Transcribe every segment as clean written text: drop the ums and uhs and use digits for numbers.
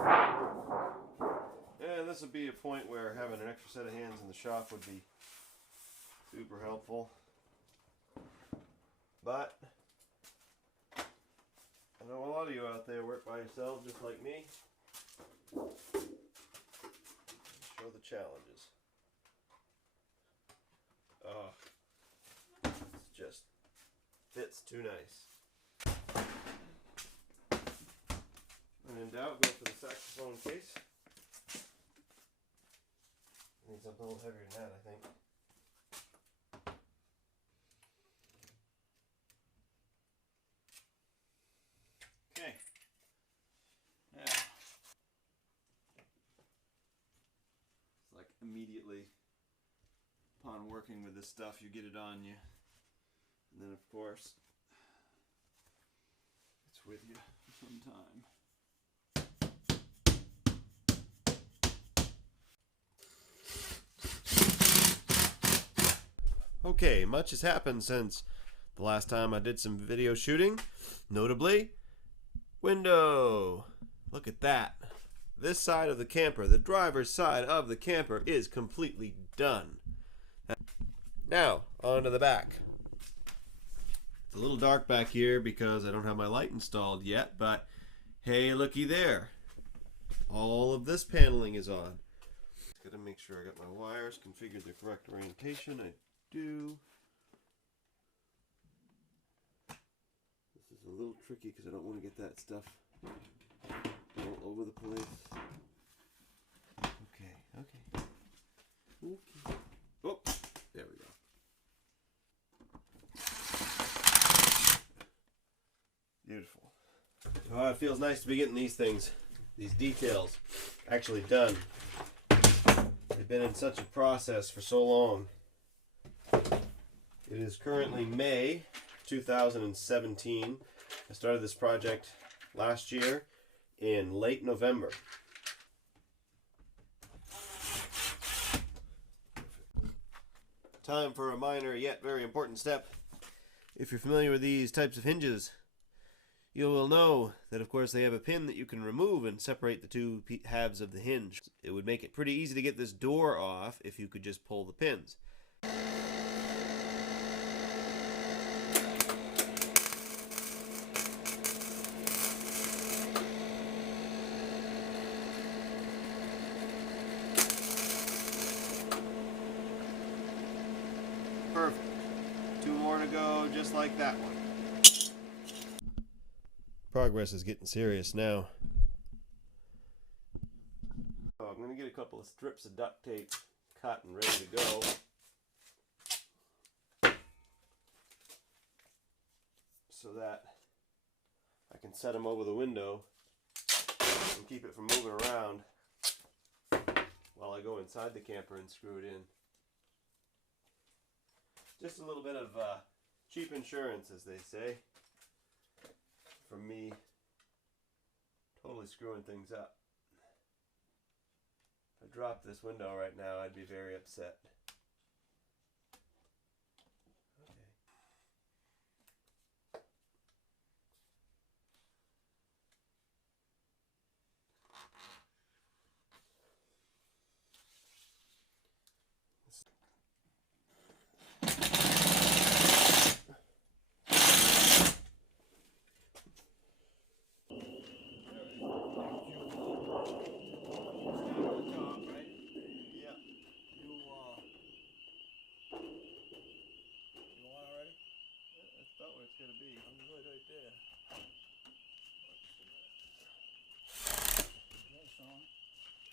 And this would be a point where having an extra set of hands in the shop would be super helpful. But I know a lot of you out there work by yourselves just like me. Show the challenges. Oh, it just fits too nice. When in doubt, go for the saxophone case. I need something a little heavier than that, I think. Okay. Yeah. It's like immediately upon working with this stuff, you get it on you. And then, of course, it's with you for some time. Okay, much has happened since the last time I did some video shooting. Notably, window. Look at that. This side of the camper, the driver's side of the camper, is completely done. Now, on to the back. It's a little dark back here because I don't have my light installed yet, but hey, looky there. All of this paneling is on. Gotta make sure I got my wires configured the correct orientation. I do. This is a little tricky because I don't want to get that stuff all over the place. Okay. Oh, there we go. Beautiful. Oh, it feels nice to be getting these things, these details, actually done. They've been in such a process for so long. It is currently May 2017. I started this project last year in late November. Time for a minor yet very important step. If you're familiar with these types of hinges, you will know that of course they have a pin that you can remove and separate the two halves of the hinge. It would make it pretty easy to get this door off if you could just pull the pins. Perfect. Two more to go, just like that one. Progress is getting serious now. So I'm going to get a couple of strips of duct tape cut and ready to go. So that I can set them over the window and keep it from moving around while I go inside the camper and screw it in. Just a little bit of cheap insurance, as they say, from me totally screwing things up. If I dropped this window right now, I'd be very upset.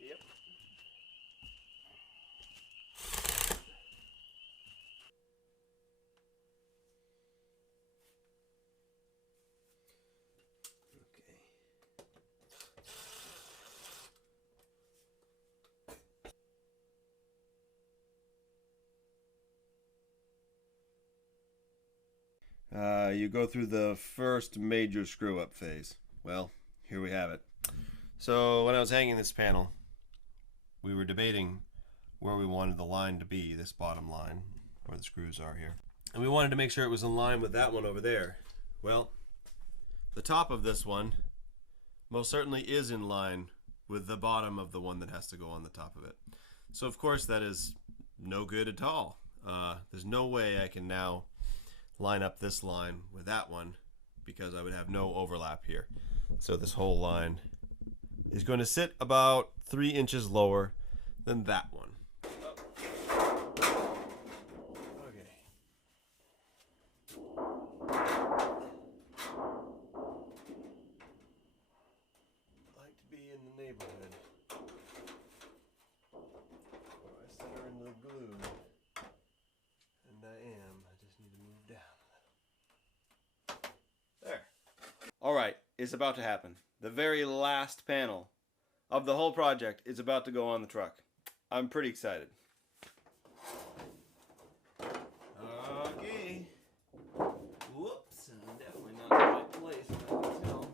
Yep. You go through the first major screw-up phase. Well, here we have it. So when I was hanging this panel, we were debating where we wanted the line to be, this bottom line, where the screws are here. And we wanted to make sure it was in line with that one over there. Well, the top of this one most certainly is in line with the bottom of the one that has to go on the top of it. So of course that is no good at all. There's no way I can now line up this line with that one because I would have no overlap here. So this whole line is going to sit about 3 inches lower than that one. Okay. I like to be in the neighborhood. I center into the glue. And I am. I just need to move down. There. Alright, it's about to happen. The very last panel of the whole project is about to go on the truck. I'm pretty excited. Okay. Whoops, and definitely not in the right place, I can tell.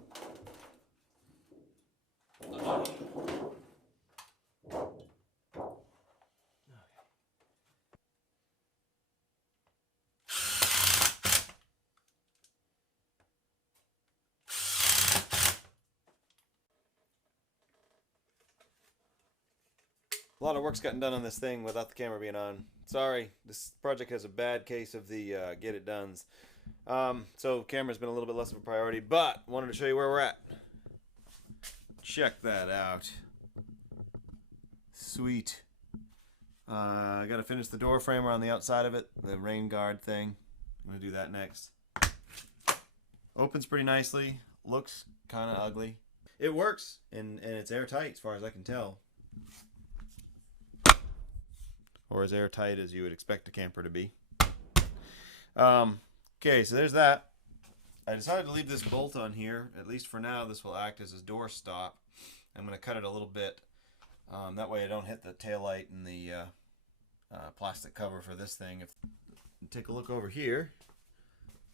A lot of work's gotten done on this thing without the camera being on. Sorry, this project has a bad case of the get it dones. So camera's been a little bit less of a priority, but wanted to show you where we're at. Check that out. Sweet. I gotta finish the door framer on the outside of it, the rain guard thing. I'm gonna do that next. Opens pretty nicely, looks kind of ugly. It works, and it's airtight as far as I can tell. Or as airtight as you would expect a camper to be. Okay, so there's that. I decided to leave this bolt on here. At least for now, this will act as a door stop. I'm going to cut it a little bit. That way I don't hit the taillight and the plastic cover for this thing. Take a look over here.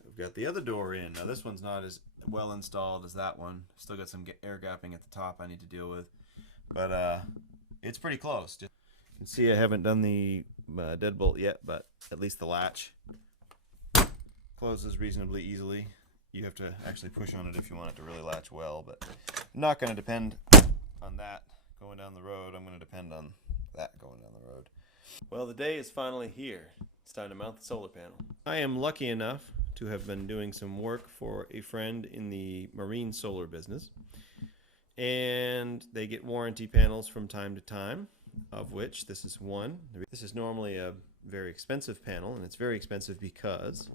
We've got the other door in. Now this one's not as well installed as that one. Still got some air gapping at the top I need to deal with. But it's pretty close. You can see I haven't done the deadbolt yet, but at least the latch closes reasonably easily. You have to actually push on it if you want it to really latch well, but I'm not going to depend on that going down the road. I'm going to depend on that going down the road. Well, the day is finally here. It's time to mount the solar panel. I am lucky enough to have been doing some work for a friend in the marine solar business, and they get warranty panels from time to time, of which this is one. This is normally a very expensive panel, and it's very expensive because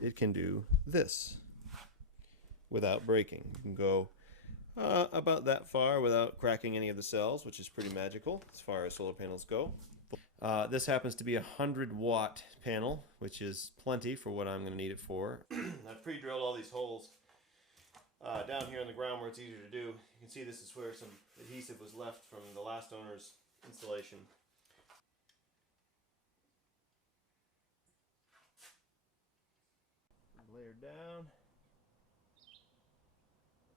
it can do this without breaking. You can go about that far without cracking any of the cells, which is pretty magical as far as solar panels go. This happens to be a 100-watt panel, which is plenty for what I'm going to need it for. I've pre-drilled all these holes down here on the ground where it's easier to do. You can see this is where some adhesive was left from the last owner's installation. Layer down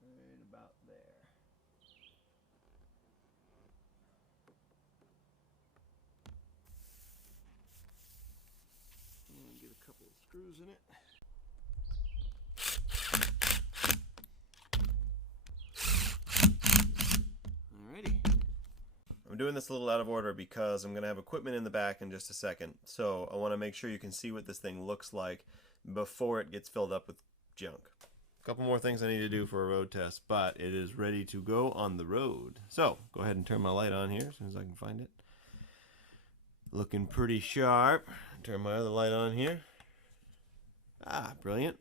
right about there. And get a couple of screws in it. Alrighty. I'm doing this a little out of order because I'm going to have equipment in the back in just a second. So I want to make sure you can see what this thing looks like before it gets filled up with junk. A couple more things I need to do for a road test, but it is ready to go on the road. So go ahead and turn my light on here as soon as I can find it. Looking pretty sharp. Turn my other light on here. Ah, brilliant.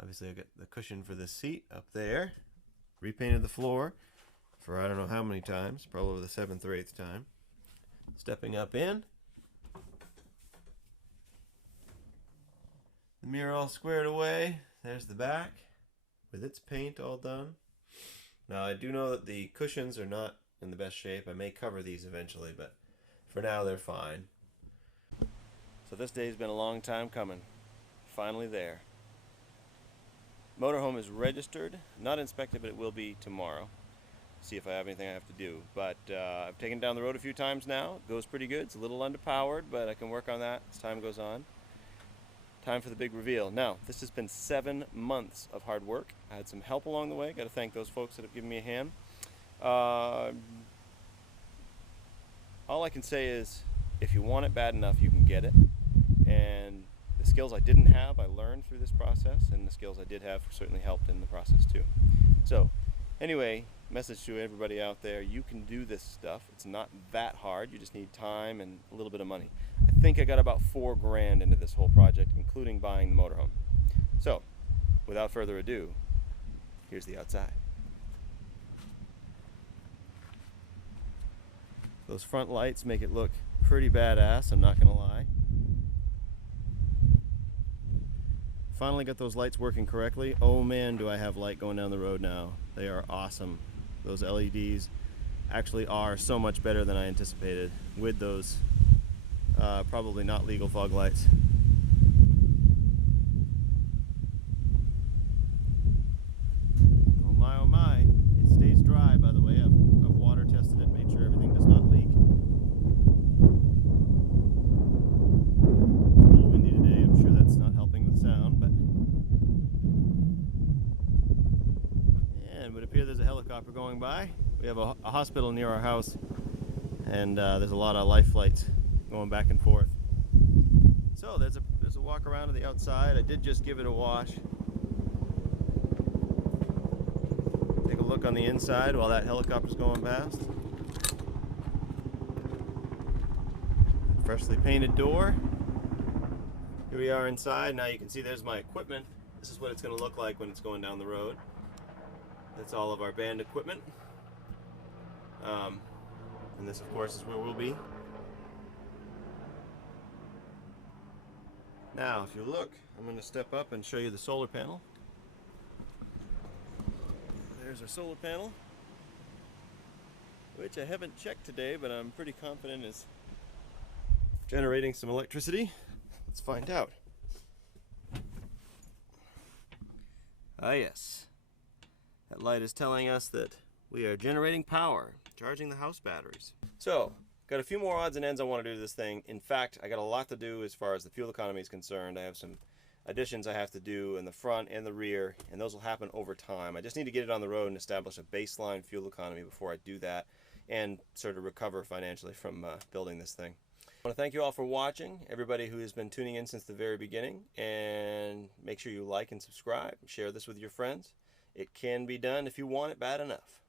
Obviously I got the cushion for this seat up there. Repainted the floor for I don't know how many times, probably the 7th or 8th time. Stepping up in. The mirror all squared away. There's the back with its paint all done. Now I do know that the cushions are not in the best shape. I may cover these eventually, but for now they're fine. So this day's been a long time coming. Finally there. Motorhome is registered, not inspected, but it will be tomorrow. See if I have anything I have to do. But I've taken it down the road a few times now. It goes pretty good. It's a little underpowered, but I can work on that as time goes on. Time for the big reveal. Now, this has been 7 months of hard work. I had some help along the way. Got to thank those folks that have given me a hand. All I can say is, if you want it bad enough, you can get it. And the skills I didn't have, I learned through this process, and the skills I did have certainly helped in the process too. So, anyway, message to everybody out there: you can do this stuff. It's not that hard. You just need time and a little bit of money. I think I got about $4 grand into this whole project, including buying the motorhome. So, without further ado, here's the outside. Those front lights make it look pretty badass, I'm not gonna lie. Finally got those lights working correctly. Oh man, do I have light going down the road now. They are awesome. Those LEDs actually are so much better than I anticipated with those probably not legal fog lights. Oh my, it stays dry, by the way. I've water tested it, made sure everything does not leak. A little windy today, I'm sure that's not helping with sound, but and it would appear there's a helicopter going by. We have a hospital near our house, and there's a lot of life flights going back and forth. So there's a walk around to the outside. I did just give it a wash. Take a look on the inside while that helicopter's going past. Freshly painted door. Here we are inside. Now you can see there's my equipment. This is what it's going to look like when it's going down the road. That's all of our band equipment. And this, of course, is where we'll be. Now, if you look, I'm going to step up and show you the solar panel. There's our solar panel, which I haven't checked today, but I'm pretty confident is generating some electricity. Let's find out. Ah yes, that light is telling us that we are generating power, charging the house batteries. So, got a few more odds and ends I want to do to this thing. In fact, I got a lot to do as far as the fuel economy is concerned. I have some additions I have to do in the front and the rear, and those will happen over time. I just need to get it on the road and establish a baseline fuel economy before I do that, and sort of recover financially from building this thing. I want to thank you all for watching, everybody who has been tuning in since the very beginning, and make sure you like and subscribe. Share this with your friends. It can be done if you want it bad enough.